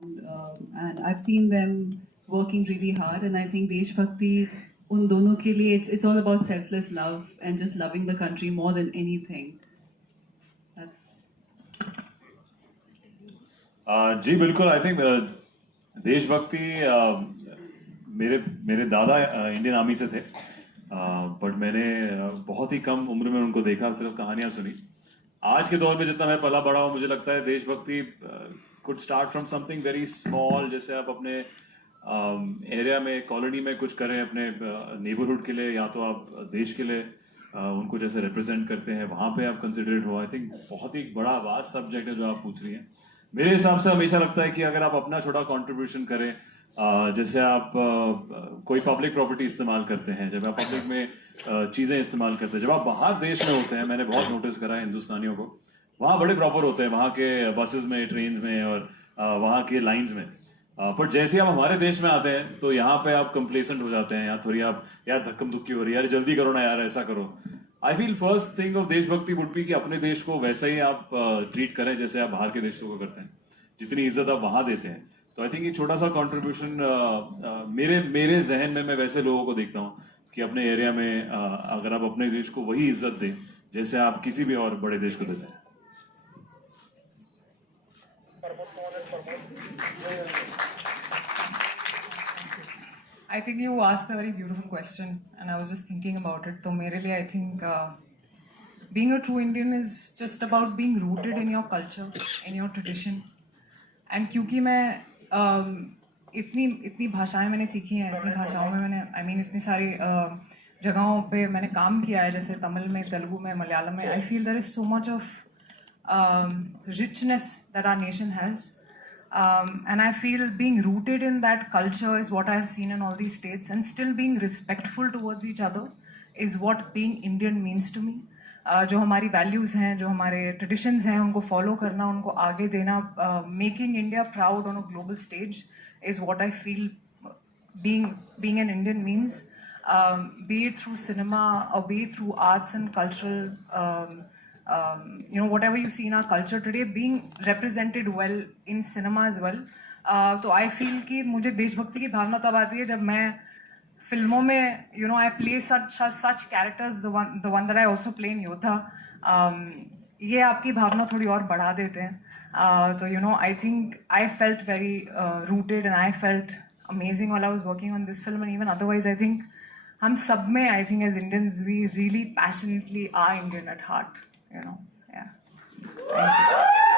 and I've seen them working really hard. And I think Desh Bhakti, उन दोनों के लिए it's all about selfless love and just loving the country more than anything. That's जी बिल्कुल I think देशभक्ति मेरे मेरे दादा Indian army से थे बट मैंने बहुत ही कम उम्र में उनको देखा, सिर्फ कहानियां सुनी. आज के दौर में जितना मैं पला बड़ा हूं, मुझे लगता है देशभक्ति could start from something very small. जैसे आप अपने एरिया में, कॉलोनी में कुछ करें अपने नेबरहुड के लिए, या तो आप देश के लिए उनको जैसे रिप्रेजेंट करते हैं, वहां पे आप कंसिडरेट हो. आई थिंक बहुत ही बड़ा वास्ट सब्जेक्ट है जो आप पूछ रही हैं. मेरे हिसाब से हमेशा लगता है कि अगर आप अपना छोटा कंट्रीब्यूशन करें, जैसे आप कोई पब्लिक प्रॉपर्टी इस्तेमाल करते हैं, जब आप पब्लिक में चीजें इस्तेमाल करते हैं, जब आप बाहर देश में होते हैं, मैंने बहुत नोटिस करा है हिंदुस्तानियों को, वहां बड़े प्रॉपर होते हैं, वहां के बसेस में, ट्रेन में और वहां के लाइंस में. पर जैसे आप हमारे देश में आते हैं तो यहाँ पे आप कंप्लेसेंट हो जाते हैं, या थोड़ी आप यार धक्कम धुक्की हो रही है, यार जल्दी करो ना यार, ऐसा करो. I feel first thing of देशभक्ति वुड बी कि अपने देश को वैसा ही आप ट्रीट करें जैसे आप बाहर के देशों को करते हैं, जितनी इज्जत आप वहां देते हैं. तो आई थिंक ये छोटा सा कंट्रीब्यूशन मेरे मेरे जहन में, मैं वैसे लोगों को देखता हूँ कि अपने एरिया में अगर आप अपने देश को वही इज्जत दें जैसे आप किसी भी और बड़े देश को देते हैं. I think you asked a very beautiful question, and I was just thinking about it. So, मेरे लिए, I think being a true Indian is just about being rooted in your culture, in your tradition. And क्योंकि मैं इतनी भाषाएं मैंने सीखी हैं, इतनी भाषाओं में मैंने इतनी सारी जगहों पे मैंने काम किया है, जैसे तमिल में, तेलुगु में, मलयालम में. I feel there is so much of richness that our nation has. And I feel being rooted in that culture is what I've seen in all these states, and still being respectful towards each other is what being Indian means to me. जो हमारी values हैं, जो हमारे traditions हैं, उनको follow करना, उनको आगे देना, making India proud on a global stage is what I feel being an Indian means. Be it through cinema or be it through arts and cultural whatever you see in our culture today, being represented well in cinema as well. तो I feel कि मुझे देशभक्ति की भावना तब आती है जब मैं फिल्मों में, I play such characters, the one that I also play in Yodha. ये आपकी भावना थोड़ी और बढ़ा देते हैं. तो I think I felt very rooted, and I felt amazing while I was working on this film, and even otherwise I think हम सब में, I think as Indians we really passionately are Indian at heart. Yeah. Thank you.